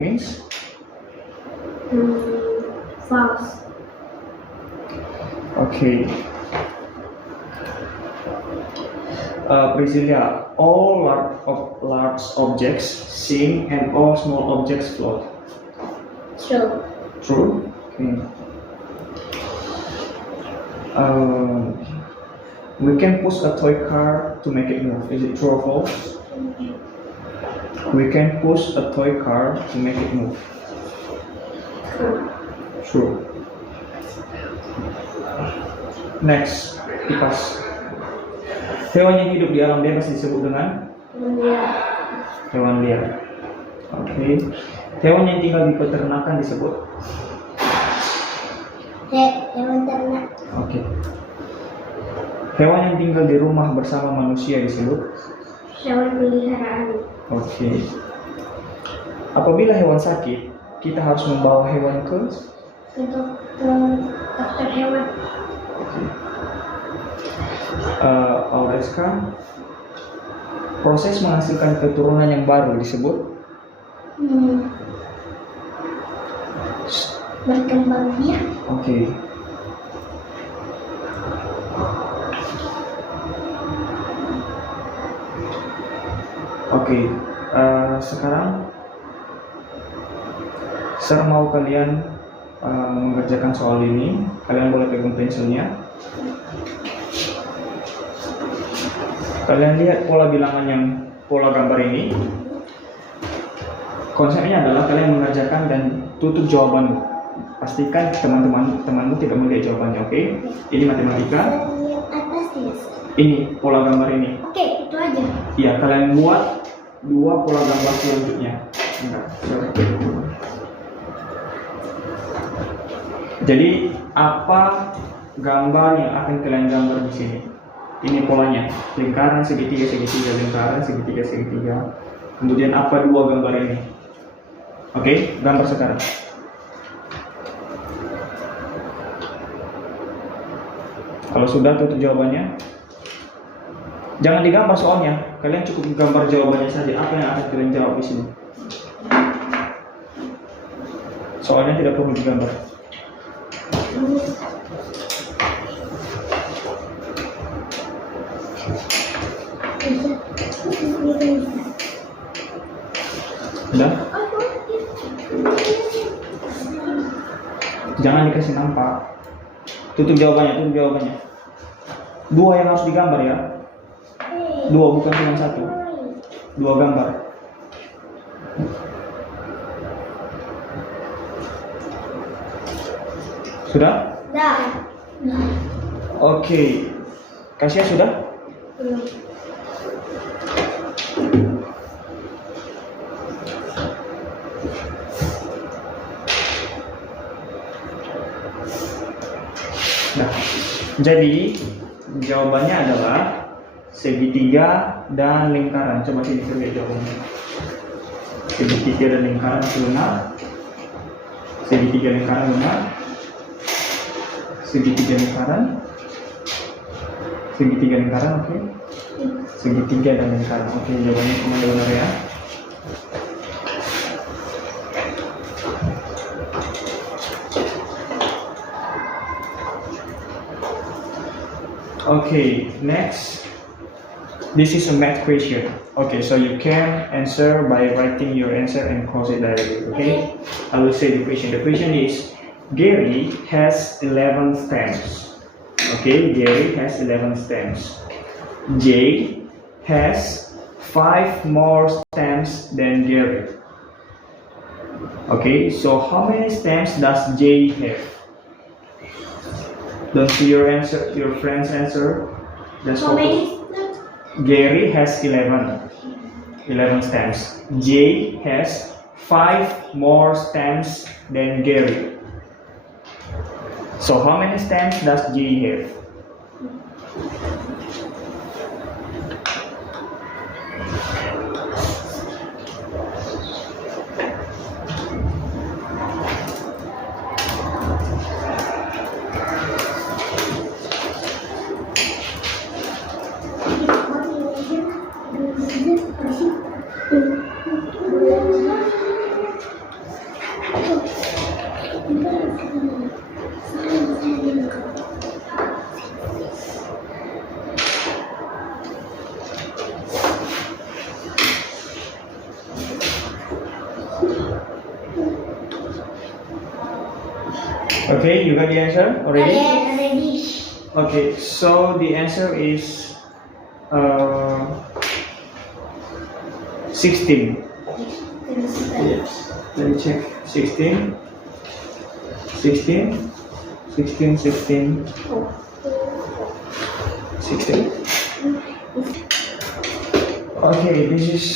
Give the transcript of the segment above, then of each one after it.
means? False. Okay. Priscilla, all large objects sink and all small objects float. True. True? Okay. We can push a toy car to make it move. Is it true or false? We can push a toy car to make it move. True. True. Next, kipas. Hewan yang hidup di alam bebas disebut dengan Liar. hewan liar. Oke. Hewan yang tinggal di peternakan disebut. Hewan ternak. Oke. Hewan yang tinggal di rumah bersama manusia disebut. Hewan peliharaan. Oke. Apabila hewan sakit, kita harus membawa hewan ke Dokter hewan. Aureska, proses menghasilkan keturunan yang baru disebut. Berkembang biak. Oke. Oke. Sekarang saya mau kalian mengerjakan soal ini. Kalian boleh pegang pensilnya. Kalian lihat pola bilangan yang pola gambar ini. Konsepnya adalah kalian mengerjakan dan tutup jawabanmu. Pastikan temanmu tidak melihat jawabannya, oke? Ini matematika. Yang atas ya. Ini pola gambar ini. Oke, itu aja. Ya, kalian buat dua pola gambar selanjutnya. Enggak, sorry. Jadi apa gambar yang akan kalian gambar di sini? Ini polanya, lingkaran, segitiga, segitiga, lingkaran, segitiga, segitiga. Kemudian apa dua gambar ini? Oke, gambar sekarang. Kalau sudah, tutup jawabannya. Jangan digambar soalnya, kalian cukup gambar jawabannya saja. Apa yang akan kalian jawab di sini? Soalnya tidak perlu digambar. Sudah? Jangan dikasih nampak. Tutup jawabannya, Dua yang harus digambar ya. Dua, bukan cuma satu. Dua gambar. Sudah? Dah. Oke. Kasia sudah? Belum. Nah, jadi jawabannya adalah segitiga dan lingkaran. Coba sini kita lihat jawabannya. Segitiga dan lingkaran benar. Segitiga lingkaran benar. Segitiga lingkaran. Segitiga lingkaran, oke. Segitiga dan lingkaran, oke. Jawabannya semuanya benar ya. Okay, next. This is a math question. Okay, so you can answer by writing your answer and cross it directly. Okay, I will say the question. The question is: Gary has 11 stems. Okay, Gary has 11 stems. Jay has 5 more stems than Gary. Okay, so how many stems does Jay have? Don't see your answer, your friend's answer. Just How focus. many? Gary has 11 stems. Jay has 5 more stems than Gary. So how many stems does Jay have? Okay, you got the answer already? Yes, ready. Okay, so the answer is 16. Yes. Let me check. 16. 16. 16, 16, 16. Okay, this is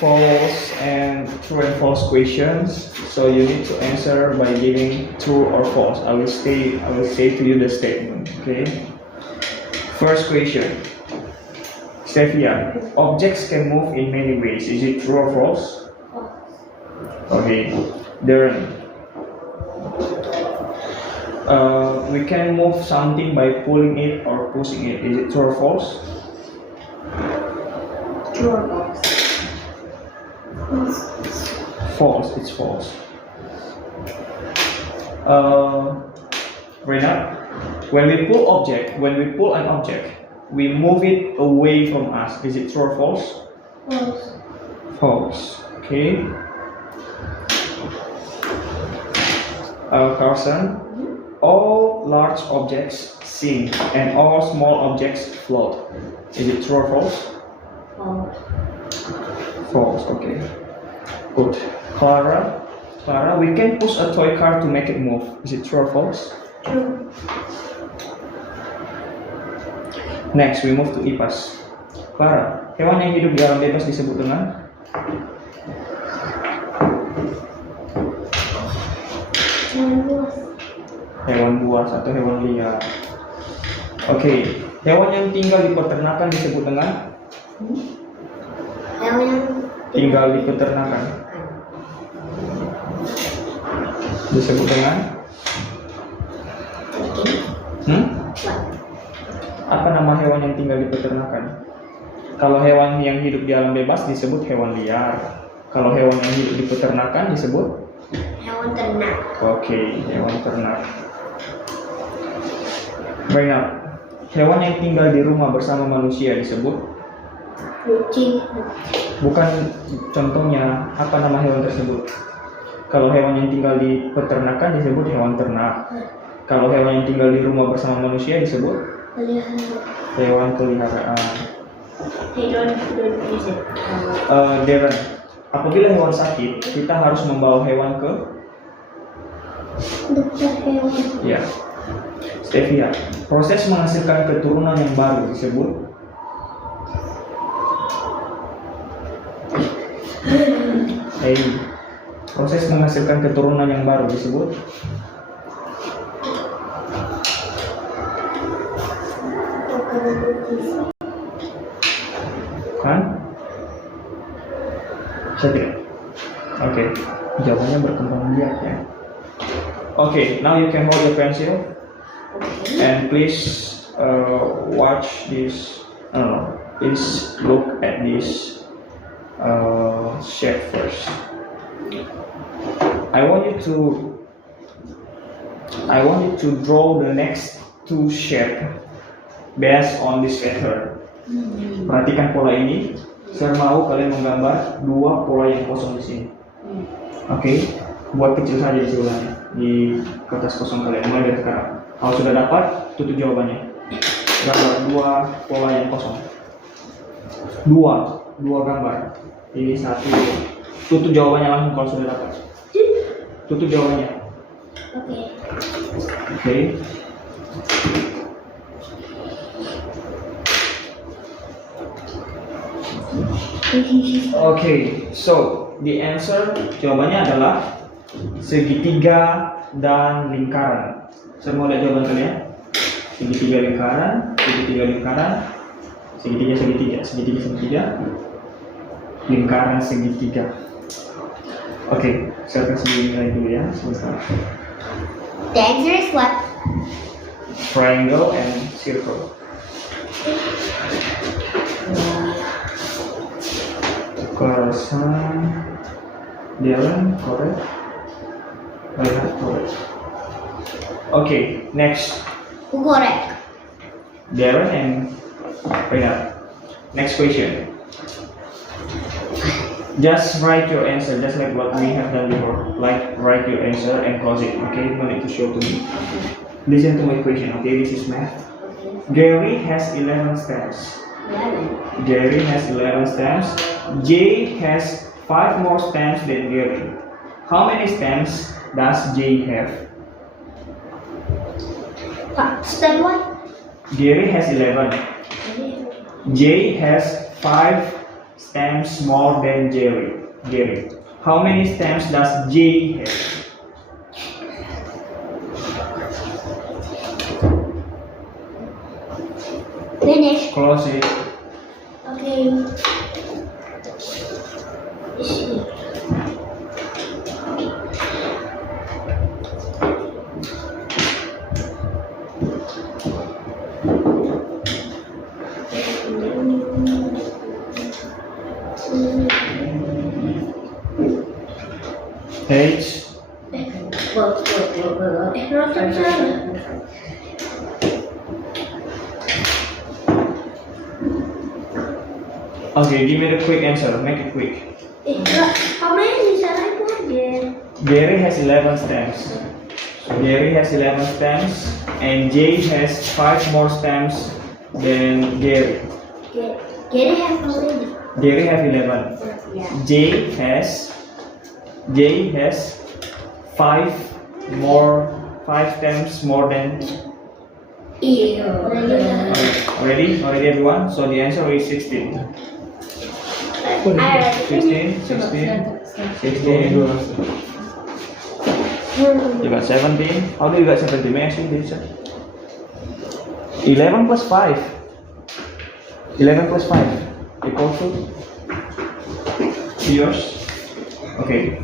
false and true and false questions. So you need to answer by giving true or false. I will say to you the statement. Okay. First question. Stefia, objects can move in many ways. Is it true or false? Okay. Darren. We can move something by pulling it or pushing it. Is it true or false? True or false? False. It's false. Rena, when we pull an object, we move it away from us. Is it true or false? False. False. Okay. Carson, all large objects sink and all small objects float. Is it true or false? False. False. Okay. Good. Clara, we can push a toy car to make it move. Is it true or false? True. Next, we move to Ipas. Clara, hewan yang hidup di alam bebas disebut dengan? Hewan buas atau hewan liar. Oke, hewan yang tinggal di peternakan disebut dengan? Hewan yang Tinggal di peternakan disebut dengan? Apa nama hewan yang tinggal di peternakan? Kalau hewan yang hidup di alam bebas disebut hewan liar. Kalau hewan yang hidup di peternakan disebut? Hewan ternak. Oke, hewan ternak. Baik, hewan yang tinggal di rumah bersama manusia disebut? Kucing. Bukan contohnya, apa nama hewan tersebut? Kalau hewan yang tinggal di peternakan disebut hewan ternak. Kalau hewan yang tinggal di rumah bersama manusia disebut? Pelihara. Hewan peliharaan. Don't use it. Darren, apabila hewan sakit, kita harus membawa hewan ke? Dokter hewan. Ya. Stevia, proses menghasilkan keturunan yang baru disebut? Proses menghasilkan keturunan yang baru disebut? Kan? Saya tidak. Oke, jawabannya berkembang biak ya. Okay, now you can hold your pencil and please watch this. Please look at this shape first. I want you to draw the next two shape based on this pattern. Perhatikan pola ini. Saya mau kalian menggambar dua pola yang kosong di sini. Oke, buat kecil saja di sebelahnya di kertas kosong kalian. Mulai dari sekarang. Kalau sudah dapat, tutup jawabannya. Gambar dua pola yang kosong. Dua gambar. Ini satu. Tutup jawabannya langsung kalau sudah dapat. Tutup jawabannya. Oke. Okay, so the answer jawabannya adalah segitiga dan lingkaran. Semua lihat jawaban kalian. Segitiga lingkaran, segitiga lingkaran, segitiga segitiga, segitiga segitiga, lingkaran segitiga. Oke, saya kasih nilai dulu ya sebentar. The answer is what? Triangle and circle. Kerasan Darren, correct. Reinhard, correct. Okay, next. Who correct? Darren and Reinhard. Next question. Just write your answer, just like what we have done before. Like, write your answer and close it, okay? No need to show to me. Listen to my question, okay? This is math. Okay. Gary has 11 stems. 11. Gary has 11 stems. Jay has 5 more stems than Gary. How many stems does Jay have? Step what? Gary has 11. Jay has 5 stems more than Gary. How many stems does Jay have? Finish. Close it. Okay. Let's see. H. Okay, give me the quick answer. Make it quick. How many is I put there? Gary has 11 stems. Gary has 11 stems, and Jay has 5 more stems than Gary. Gary have how many? Gary have 11. Yeah. Jay has 5 stems more than. Already everyone. So the answer is 16. 16. You got 17. How do you got 17? May I ask you this? 11 plus 5. 11 plus 5 equals to yours. Okay.